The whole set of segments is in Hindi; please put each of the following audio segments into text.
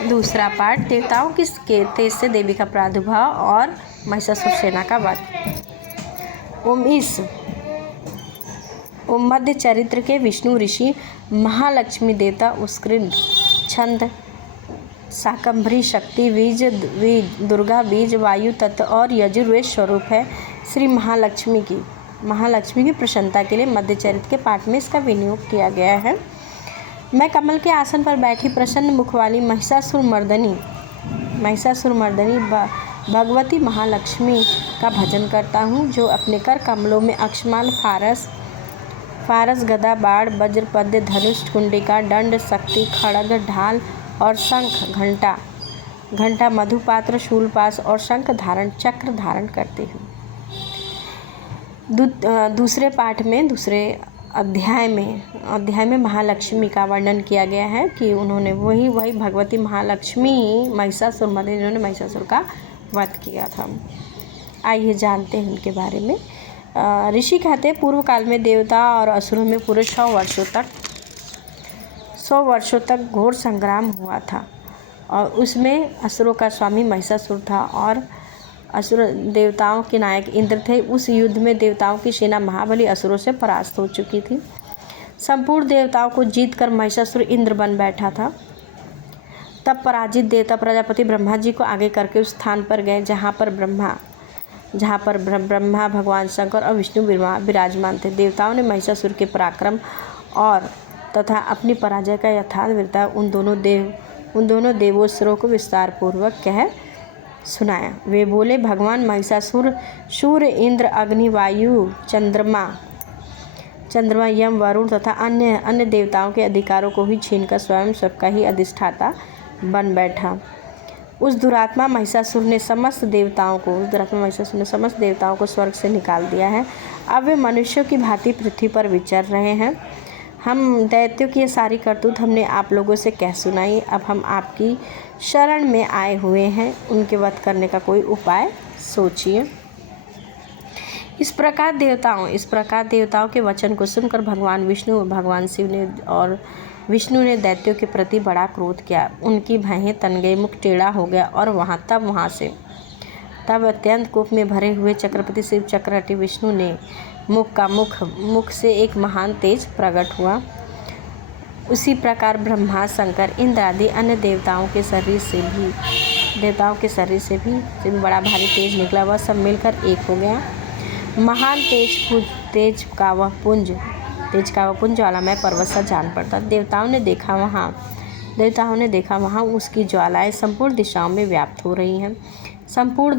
दूसरा पाठ, देवताओं के तेज से देवी का प्रादुर्भाव और महिषासुर सेना का वध। मध्य चरित्र के विष्णु ऋषि महालक्ष्मी देवता उत्कृष्ट छंद, शाकंभरी शक्ति बीज, दुर्गा बीज, वायु तत्व और यजुर्वेद स्वरूप है। श्री महालक्ष्मी की प्रसन्नता के लिए मध्य चरित्र के पाठ में इसका विनियोग किया गया है। मैं कमल के आसन पर बैठी प्रसन्न मुख वाली महिषासुर मर्दनी भगवती महालक्ष्मी का भजन करता हूँ, जो अपने कर कमलों में अक्षमाल, फारस, गदा, बाण, वज्र, पद्य, धनुष, कुंडिका, दंड, शक्ति, खड़ग, ढाल और शंख, घंटा, मधुपात्र, शूलपाश और शंख धारण चक्र धारण करती हूँ। दूसरे पाठ में, दूसरे अध्याय में महालक्ष्मी का वर्णन किया गया है कि उन्होंने वही भगवती महालक्ष्मी इन्होंने महिषासुर का वध किया था। आइए जानते हैं उनके बारे में। ऋषि कहते पूर्व काल में देवता और असुरों में पूरे 100 वर्षों तक घोर संग्राम हुआ था और उसमें असुरों का स्वामी महिषासुर था और असुर देवताओं के नायक इंद्र थे। उस युद्ध में देवताओं की सेना महाबली असुरों से परास्त हो चुकी थी। संपूर्ण देवताओं को जीतकर महिषासुर इंद्र बन बैठा था। तब पराजित देवता प्रजापति ब्रह्मा जी को आगे करके उस स्थान पर गए जहाँ पर ब्रह्मा, भगवान शंकर और विष्णु विराजमान थे। देवताओं ने महिषासुर के पराक्रम और तथा अपनी पराजय का यथार्थ वृत्तांत उन दोनों देवोत्सरों को विस्तार पूर्वक कह सुनाया। वे बोले, भगवान महिषासुर सूर्य, इंद्र, अग्नि, वायु, चंद्रमा, यम, वरुण तथा अन्य देवताओं के अधिकारों को ही छीनकर स्वयं सबका ही अधिष्ठाता बन बैठा। उस दुरात्मा महिषासुर ने समस्त देवताओं को स्वर्ग से निकाल दिया है। अब वे मनुष्यों की भांति पृथ्वी पर विचर रहे हैं। हम दैत्यों की ये सारी करतूत हमने आप लोगों से कह सुनाई। अब हम आपकी शरण में आए हुए हैं, उनके वध करने का कोई उपाय सोचिए। इस प्रकार देवताओं के वचन को सुनकर भगवान विष्णु ने दैत्यों के प्रति बड़ा क्रोध किया। उनकी भयें तन गई, मुख टेढ़ा हो गया और तब अत्यंत कोप में भरे हुए चक्रपति शिव चक्रहर्ती विष्णु ने मुख से एक महान तेज प्रकट हुआ। उसी प्रकार ब्रह्मा, शंकर, इंद्र आदि अन्य देवताओं के शरीर से भी बड़ा भारी तेज निकला। वह सब मिलकर एक हो गया। महान तेज का वह पुंज ज्वालामय पर्वत सा जान पड़ता। देवताओं ने देखा वहाँ उसकी ज्वालाएं संपूर्ण दिशाओं में व्याप्त हो रही हैं। संपूर्ण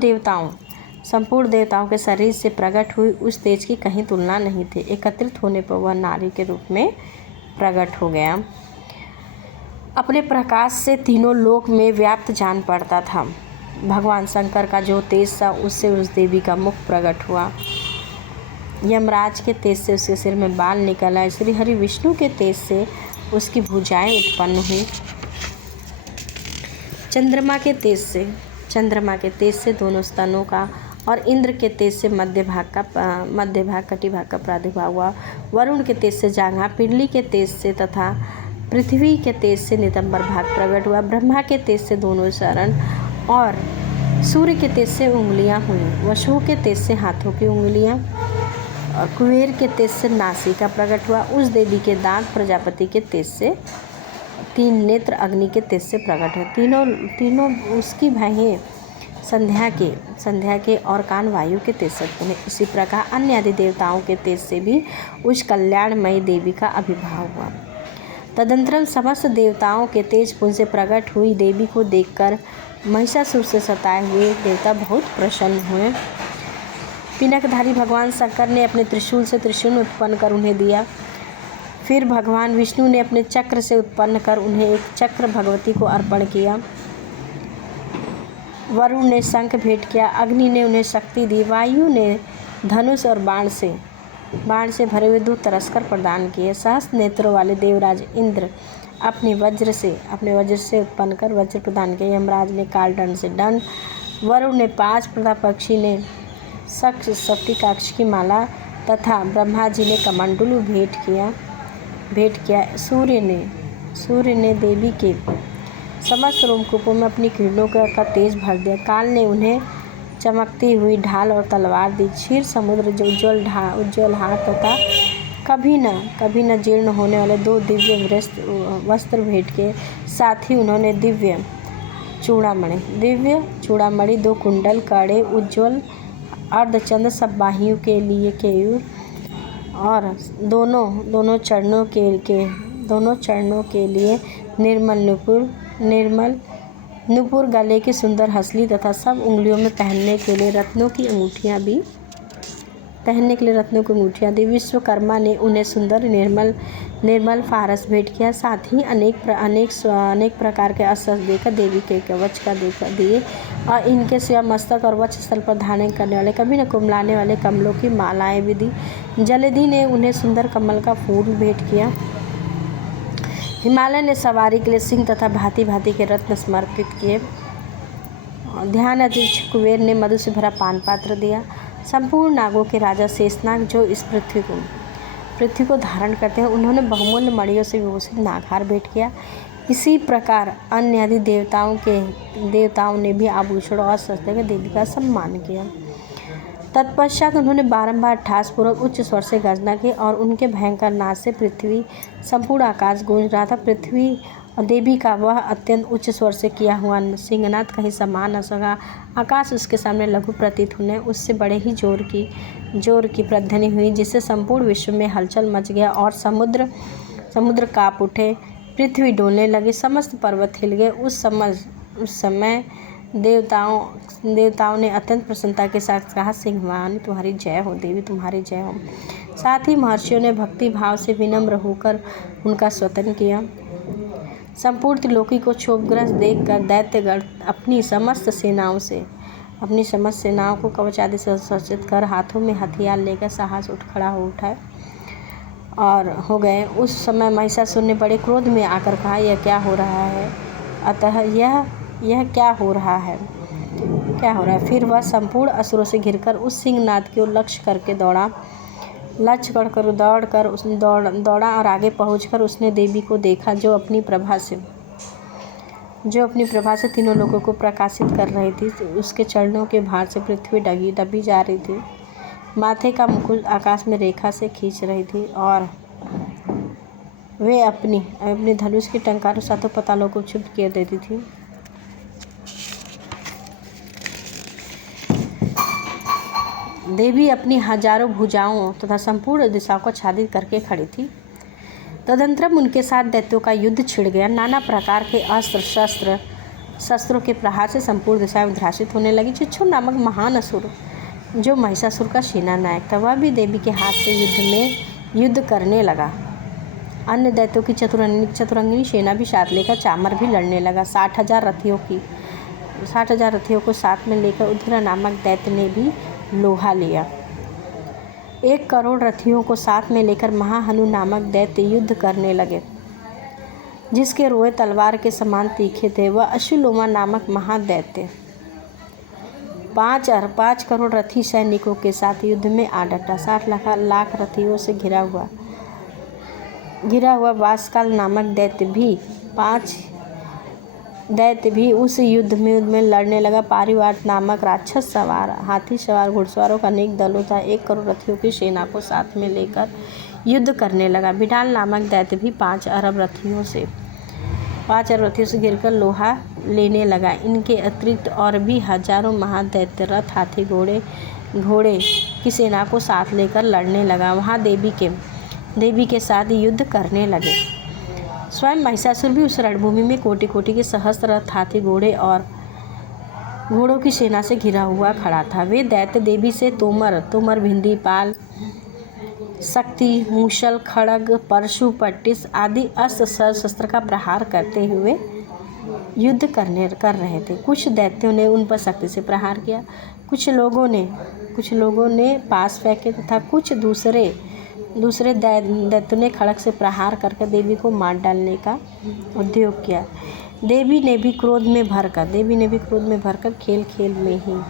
देवताओं के शरीर से प्रकट हुई उस तेज की कहीं तुलना नहीं थी। एकत्रित होने पर वह नारी के रूप में प्रकट हो गया। अपने प्रकाश से तीनों लोक में व्याप्त जान पड़ता था। भगवान शंकर का जो तेज था उससे उस देवी का मुख प्रकट हुआ। यमराज के तेज से उसके सिर में बाल निकल आए। श्री हरि विष्णु के तेज से उसकी भुजाएं उत्पन्न हुई। चंद्रमा के तेज से दोनों स्तनों का और इंद्र के तेज से मध्य भाग कटिभाग का प्रादुर्भाव हुआ। वरुण के तेज से जांघा, पिंडली के तेज से तथा पृथ्वी के तेज से नितंबर भाग प्रकट हुआ। ब्रह्मा के तेज से दोनों चरण और सूर्य के तेज से उंगलियां हुई। वसु के तेज से हाथों की उंगलियां और कुबेर के तेज से नासिका प्रकट हुआ। उस देवी के दांत प्रजापति के तेज से, 3 नेत्र अग्नि के तेज से प्रकट हुए। तीनों उसकी भयें संध्या के और कान वायु के तेज से उत्पन्न। इसी प्रकार अन्य आदि देवताओं के तेज से भी उस कल्याणमयी देवी का आविर्भाव हुआ। तदनंतर समस्त देवताओं के तेज पुंज से प्रकट हुई देवी को देखकर महिषासुर से सताए हुए देवता बहुत प्रसन्न हुए। पिनकधारी भगवान शंकर ने अपने त्रिशूल से त्रिशूल उत्पन्न कर उन्हें दिया। फिर भगवान विष्णु ने अपने चक्र से उत्पन्न कर उन्हें एक चक्र भगवती को अर्पण किया। वरुण ने शंख भेंट किया। अग्नि ने उन्हें शक्ति दी। वायु ने धनुष और बाण से भरे हुए 2 तरस्कर प्रदान किए। सहस्त्र नेत्रों वाले देवराज इंद्र अपने वज्र से उत्पन्न कर वज्र प्रदान किया। यमराज ने कालदंड से दंड, वरुण ने 5 प्रदा, पक्षी ने स्फटिकाक्ष की माला तथा ब्रह्मा जी ने कमंडलू भेंट किया। सूर्य ने देवी के समस्त रोमकूपों में अपनी किरणों का तेज भर दिया। काल ने उन्हें चमकती हुई ढाल और तलवार दी। क्षीर समुद्र जो उज्ज्वल हाथ तथा कभी न जीर्ण होने वाले 2 दिव्य वस्त्र भेंट के साथ ही उन्होंने दिव्य चूड़ामणि 2 कुंडल, कड़े, उज्ज्वल अर्धचंद्र, सब बाहियों के लिए केयूर और दोनों चरणों के लिए निर्मल नुपुर, गले की सुंदर हंसली तथा सब उंगलियों में पहनने के लिए रत्नों की अंगूठियाँ दी। विश्वकर्मा ने उन्हें सुंदर निर्मल फारस भेंट किया। साथ ही अनेक प्रकार के अस्त्र देकर देवी के कवच का दिए और इनके सिवा मस्तक और वक्ष स्थल पर धारण करने वाले, कभी न कुमलाने वाले कमलों की मालाएं भी दी। जलधि ने उन्हें सुंदर कमल का फूल भेंट किया। हिमालय ने सवारी के लिए सिंह तथा भांति भांति के रत्न समर्पित किए। ध्यान अधीक्षक कुबेर ने मधु से भरा पान पात्र दिया। संपूर्ण नागों के राजा शेषनाग जो इस पृथ्वी को धारण करते हैं, उन्होंने बहुमूल्य मणियों से विभूषित नागहार भेंट किया। इसी प्रकार अन्य आदि देवताओं ने भी आभूषणों और शस्त्र के देवी का सम्मान किया। तत्पश्चात उन्होंने बारंबार ठासपूर्वक उच्च स्वर से गर्जना की और उनके भयंकर नाद से पृथ्वी संपूर्ण आकाश गूंज रहा था। पृथ्वी और देवी का वह अत्यंत उच्च स्वर से किया हुआ सिंहनाद कहीं समा न सका। आकाश उसके सामने लघु प्रतीत होने उससे बड़े ही जोर की प्रतिध्वनि हुई, जिससे संपूर्ण विश्व में हलचल मच गया और समुद्र काँप उठे, पृथ्वी डोलने लगी, समस्त पर्वत हिल गए। उस समय देवताओं ने अत्यंत प्रसन्नता के साथ कहा, सिंहवाहिनी तुम्हारी जय हो, देवी तुम्हारी जय हो। साथ ही महर्षियों ने भक्ति भाव से विनम्र होकर उनका स्तुति किया। संपूर्ण त्रिलोकी को क्षोभग्रस्त देखकर दैत्यगण अपनी समस्त सेनाओं को कवच आदि से सज्जित कर हाथों में हथियार लेकर साहस खड़ा हो उठा और हो गए। उस समय महिषासुर ने बड़े क्रोध में आकर कहा, यह क्या हो रहा है? अतः यह क्या हो रहा है? फिर वह संपूर्ण असुरों से घिरकर उस सिंहनाद की ओर लक्ष्य करके दौड़ा और आगे पहुंचकर उसने देवी को देखा, जो अपनी प्रभा से तीनों लोगों को प्रकाशित कर रही थी। उसके चरणों के भार से पृथ्वी दबी जा रही थी। माथे का मुकुट आकाश में रेखा से खींच रही थी और वे अपनी धनुष की टंकारों सातों पतालों को क्षुब्ध किए देती थी। देवी अपनी हजारों भुजाओं तथा संपूर्ण दिशाओं को आच्छादित करके खड़ी थी। तदनंतर उनके साथ दैत्यों का युद्ध छिड़ गया। नाना प्रकार के शस्त्रों के प्रहार से संपूर्ण दिशाएं उद्रासित होने लगी। चिच्छुर नामक महान असुर, जो महिषासुर का सेना नायक था, वह भी देवी के हाथ से युद्ध करने लगा। अन्य दैत्यों की चतुरंगिनी सेना भी साथ लेकर चामर भी लड़ने लगा। 60,000 रथियों को साथ में लेकर उद्ग्र नामक दैत्य ने भी लोहा लिया। 1 करोड़ रथियों को साथ में लेकर महाहनु नामक दैत्य युद्ध करने लगे, जिसके रोए तलवार के समान तीखे थे। वह अश्वलोमा नामक महादैत्य 5 करोड़ रथी सैनिकों के साथ युद्ध में आ डटा। 60 लाख रथियों से घिरा हुआ वासकाल नामक दैत्य भी उस युद्ध में लड़ने लगा। पारिवाट नामक राक्षस सवार, हाथी सवार, घुड़सवारों का अनेक दलों था 1 करोड़ रथियों की सेना को साथ में लेकर युद्ध करने लगा। बिडाल नामक दैत्य भी 5 अरब रथियों से घिरकर लोहा लेने लगा। इनके अतिरिक्त और भी हजारों महादैत्य रथ, हाथी, घोड़े की सेना को साथ लेकर लड़ने लगा। वहाँ देवी के साथ युद्ध करने लगे। स्वयं महिषासुर भी उस रणभूमि में कोटि के सहस्त्र रथ, हाथी, घोड़े और घोड़ों की सेना से घिरा हुआ खड़ा था। वे दैत्य देवी से तोमर, भिंडी, पाल, शक्ति, मूसल, खड्ग, परशु, पट्टिस आदि अस्त्र शस्त्र का प्रहार करते हुए युद्ध कर रहे थे। कुछ दैत्यों ने उन पर शक्ति से प्रहार किया, कुछ लोगों ने पास फेंके तथा कुछ दूसरे दैत्यों ने खड्ग से प्रहार करके देवी को मार डालने का उद्योग किया। देवी ने भी क्रोध में भरकर खेल में ही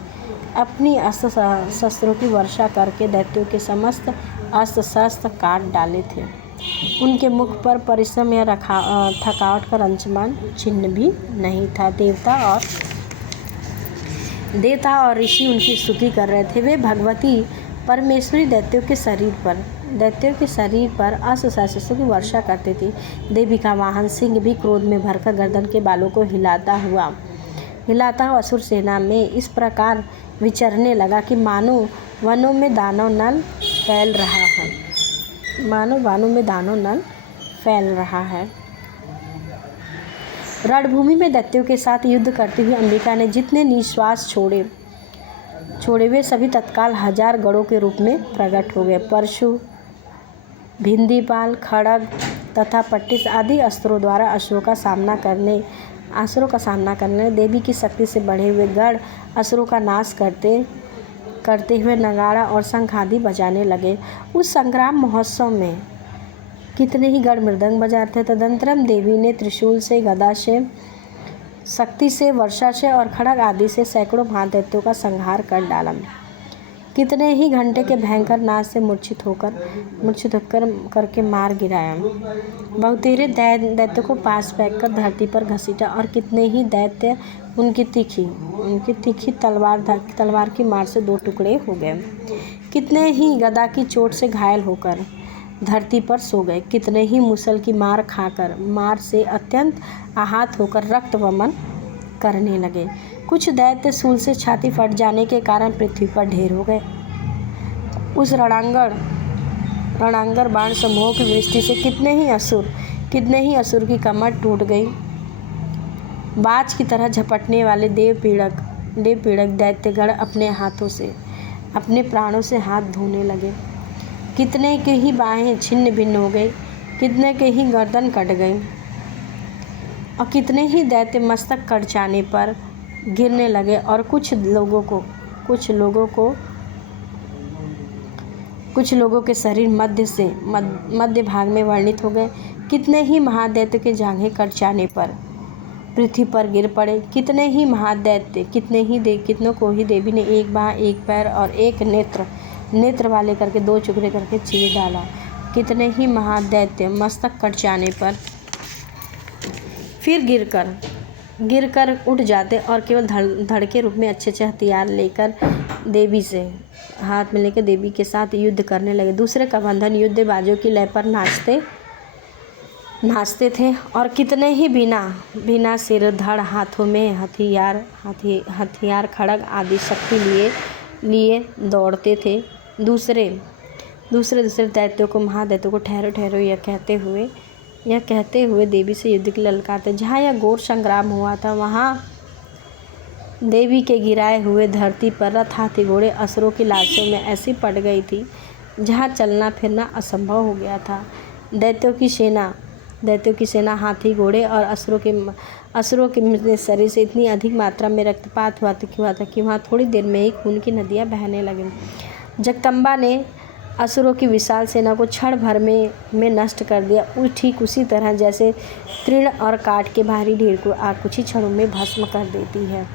अपनी अस्त्र शस्त्रों की वर्षा करके दैत्यों के समस्त अस्त्र शस्त्र काट डाले थे। उनके मुख पर परिश्रम या थकावट का अंशमान चिन्ह भी नहीं था। देवता और ऋषि उनकी स्तुति कर रहे थे। वे भगवती परमेश्वरी दैत्यों के शरीर पर अस्त्र-शस्त्रों की वर्षा करती थी। देवी का वाहन सिंह भी क्रोध में भरकर गर्दन के बालों को हिलाता हुआ असुर सेना में इस प्रकार विचरने लगा कि मानो वनों में दानव नल फैल रहा है। रणभूमि में दैत्यों के साथ युद्ध करती हुई अंबिका ने जितने निश्वास छोड़े वे सभी तत्काल 1000 गणों के रूप में प्रकट हो गए। परशु, भिंदीपाल, खड्ग तथा पट्टिस आदि अस्त्रों द्वारा असुरों का सामना करने देवी की शक्ति से बढ़े हुए गण असुरों का नाश करते हुए नगाड़ा और शंख आदि बजाने लगे। उस संग्राम महोत्सव में कितने ही गण मृदंग बजाते। तदनंतरम देवी ने त्रिशूल से, गदा से, शक्ति से, वर्षा से और खड्ग आदि से सैकड़ों महादैत्यों का संहार कर डाला। कितने ही घंटे के भयंकर नाश से मूर्छित होकर करके मार गिराया। बहुतेरे दैत्यों को पास फेंक कर धरती पर घसीटा और कितने ही दैत्य उनकी तीखी तलवार की मार से 2 टुकड़े हो गए। कितने ही गदा की चोट से घायल होकर धरती पर सो गए। कितने ही मुसल की मार खाकर मार से अत्यंत आहत होकर रक्त वमन करने लगे। कुछ दैत्य शूल से छाती फट जाने के कारण पृथ्वी पर ढेर हो गए। उस रणांगर बाण समूहों की वृष्टि से कितने ही असुर की कमर टूट गई। बाज की तरह झपटने वाले देव पीड़क दैत्यगण अपने प्राणों से हाथ धोने लगे। कितने के ही बाहें छिन्न भिन्न हो गई, कितने के ही गर्दन कट गई और कितने ही दैत्य मस्तक कट जाने पर गिरने लगे और कुछ लोगों के शरीर मध्य भाग में वर्णित हो गए। कितने ही महादैत्य के जांघें कट जाने पर पृथ्वी पर गिर पड़े। कितनों को ही देवी ने एक बाह, एक पैर और एक नेत्र वाले करके 2 टुकड़े करके चीर डाला। कितने ही महादैत्य मस्तक कट जाने पर फिर गिरकर उठ जाते और केवल धड़ के रूप में अच्छे हथियार लेकर हाथ में लेकर देवी के साथ युद्ध करने लगे। दूसरे का बंधन युद्ध बाजों की लय पर नाचते थे और कितने ही बिना सिर धड़ हाथों में हथियार खड्ग आदि शक्ति लिए दौड़ते थे। दूसरे दैत्यों को, महादैत्यों को ठहरो यह कहते हुए देवी से युद्ध की ललकारते। जहाँ यह घोर संग्राम हुआ था वहाँ देवी के गिराए हुए धरती पर रथ, हाथी, घोड़े असुरों की लाशों में ऐसी पड़ गई थी जहाँ चलना फिरना असंभव हो गया था। दैत्यों की सेना हाथी, घोड़े और असुरों के शरीर से इतनी अधिक मात्रा में रक्तपात हुआ था कि वहाँ थोड़ी देर में ही खून की नदियाँ बहने लगीं। जगदम्बा ने असुरों की विशाल सेना को क्षण भर में नष्ट कर दिया। ठीक उसी तरह जैसे तृण और काठ के भारी ढेर को आग कुछ ही क्षणों में भस्म कर देती है।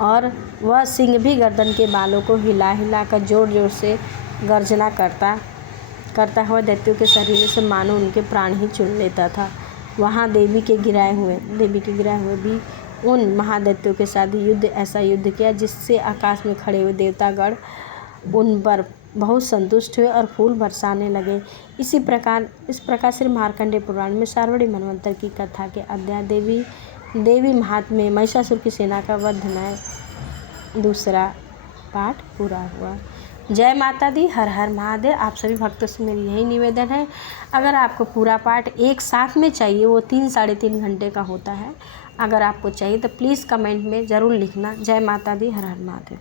और वह सिंह भी गर्दन के बालों को हिला कर जोर से गर्जना करता हुआ दैत्यों के शरीर से मानो उनके प्राण ही चुन लेता था। वहाँ देवी के गिराए हुए भी उन महादैत्यों के साथ ऐसा युद्ध किया जिससे आकाश में खड़े हुए देवतागण उन पर बहुत संतुष्ट हुए और फूल बरसाने लगे। इस प्रकार श्री मार्कंडेय पुराण में शार्वरी मनवंतर की कथा के अध्याय देवी महात्म्य महिषासुर की सेना का वध में दूसरा पाठ पूरा हुआ। जय माता दी, हर हर महादेव। आप सभी भक्तों से मेरी यही निवेदन है, अगर आपको पूरा पाठ एक साथ में चाहिए, वो 3-3.5 घंटे का होता है, अगर आपको चाहिए तो प्लीज़ कमेंट में ज़रूर लिखना। जय माता दी, हर हर महादेव।